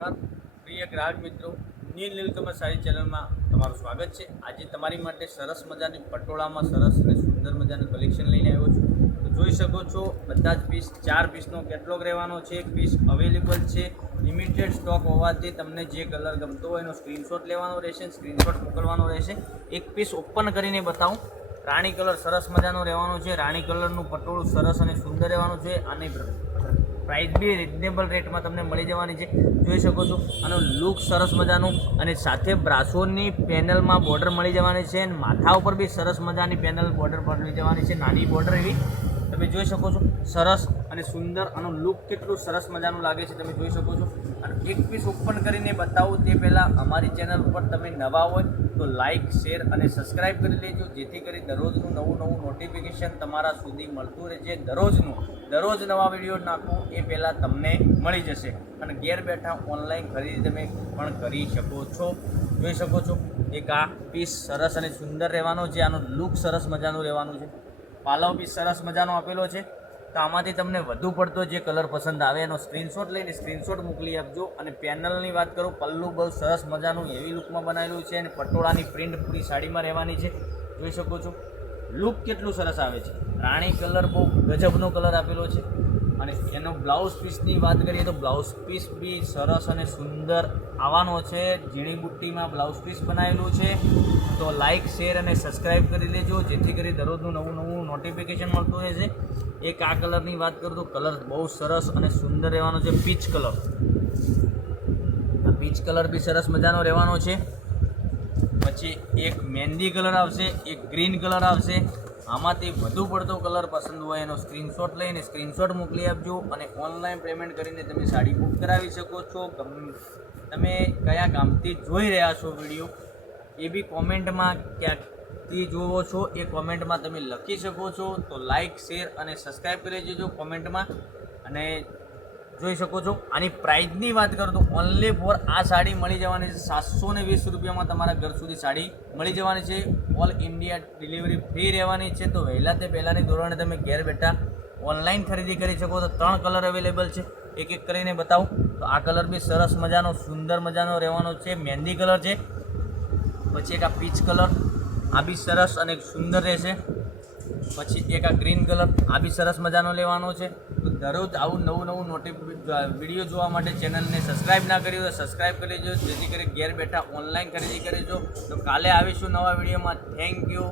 પ્રિય ગ્રાહક મિત્રો, નીલકમલ સાડી ચેનલમાં તમારું સ્વાગત છે। આજે તમારી માટે સરસ મજાની પટોળામાં સરસ અને સુંદર મજાનું કલેક્શન લઈને આવ્યો છું। તો જોઈ શકો છો, બધા જ પીસ 4 પીસનો કેટલોગ રહેવાનો છે। પીસ અવેલેબલ છે, લિમિટેડ સ્ટોક હોવાથી તમને જે કલર ગમતો હોય એનો સ્ક્રીનશોટ લેવાનો રહેશે, સ્ક્રીનશોટ મોકલવાનો રહેશે। એક પીસ ઓપન કરીને બતાવું। રાણી કલર સરસ મજાનો રહેવાનો છે। રાણી કલરનું પટોળું સરસ અને સુંદર રહેવાનું છે। અને પ્રાઇસ બી રિઝનેબલ રેટમાં તમને મળી જવાની છે। જોઈ શકો છો, આનો લુક સરસ મજાનું અને સાથે બ્રાસોની પેનલમાં બોર્ડર મળી જવાની છે। અને માથા ઉપર બી સરસ મજાની પેનલ બોર્ડર મળી જવાની છે, નાની બોર્ડર એવી તમે જોઈ શકો છો। સરસ અને સુંદર આનો લુક કેટલું સરસ મજાનું લાગે છે તમે જોઈ શકો છો। અને એક પીસ ઓપન કરીને બતાવું તે પહેલાં અમારી ચેનલ ઉપર તમે નવા હોય તો લાઇક, શેર અને સબસ્ક્રાઈબ કરી લેજો, જેથી કરી દરરોજનું નવું નોટિફિકેશન તમારા સુધી મળતું રહે। દરરોજ નવા વિડીયો નાખું એ પહેલાં તમને મળી જશે। અને ઘેર બેઠા ઓનલાઈન ખરીદી તમે પણ કરી શકો છો। જોઈ શકો છો, એક આ પીસ સરસ અને સુંદર રહેવાનો છે। આનો લુક સરસ મજાનું રહેવાનું છે। પાલવ બી સરસ મજાનો આપેલો છે। તો આમાંથી તમને વધુ પડતો જે કલર પસંદ આવે એનો સ્ક્રીનશોટ લઈને સ્ક્રીનશોટ મોકલી આપજો। અને પેનલની વાત કરું, પલ્લું બહુ સરસ મજાનું હેવી લુકમાં બનાવેલું છે અને પટોળાની પ્રિન્ટ પૂરી સાડીમાં રહેવાની છે। જોઈ શકો છો, લુક કેટલું સરસ આવે છે। રાણી કલર બહુ ગજબનો કલર આપેલો છે। અને એનો બ્લાઉઝ પીસની વાત કરીએ તો બ્લાઉઝ પીસ બી સરસ અને સુંદર આવવાનો છે। ઝીણી બુટ્ટીમાં બ્લાઉઝ પીસ બનાવેલું છે। તો લાઇક, શેર અને સબસ્ક્રાઈબ કરી લેજો, જેથી કરી દરરોજનું નવું નોટિફિકેશન મળતું રહેશે। એક આ કલરની વાત કરું તો કલર બહુ સરસ અને સુંદર રહેવાનો છે, પીચ કલર। આ પીચ કલર બી સરસ મજાનો રહેવાનો છે। પછી એક મહેંદી કલર આવશે, એક ગ્રીન કલર આવશે। આમાંથી વધુ પડતો કલર પસંદ હોય એનો સ્ક્રીનશોટ લઈને સ્ક્રીનશોટ મોકલી આપજો। અને ઓનલાઈન પેમેન્ટ કરીને તમે સાડી બુક કરાવી શકો છો। તમે કયા ગામથી જોઈ રહ્યા છો વિડીયો એ બી કોમેન્ટમાં ક્યાંકથી જુઓ છો એ કોમેન્ટમાં તમે લખી શકો છો। તો લાઇક, શેર અને સબસ્ક્રાઈબ કરી દેજો કોમેન્ટમાં। અને જોઈ શકો છો, આની પ્રાઇસની વાત કરું તો ઓનલી ફોર આ સાડી મળી જવાની છે 720 રૂપિયામાં તમારા ઘર સુધી સાડી મળી જવાની છે। ઓલ ઇન્ડિયા ડિલિવરી ફ્રી રહેવાની છે। તો વહેલા તે પહેલાંની ધોરણે તમે ઘેર બેઠા ઓનલાઈન ખરીદી કરી શકો। તો 3 કલર અવેલેબલ છે, એક એક કરીને બતાવું। તો આ કલર બી સરસ મજાનો સુંદર મજાનો રહેવાનો છે, મહેંદી કલર છે। પછી એક આ પીચ કલર, આ બી સરસ અને સુંદર રહેશે। પછી એક આ ગ્રીન કલર, આ બી સરસ મજાનો લેવાનો છે। તો દરરોજ આવું નવું વિડીયો જોવા માટે ચેનલને સબસ્ક્રાઈબ ના કરી હોય તો સબસ્ક્રાઈબ કરી લેજો, જેથી કરી ઘેર બેઠા ઓનલાઈન ખરીદી કરી જો। તો કાલે આવીશું નવા વિડીયોમાં। Thank you.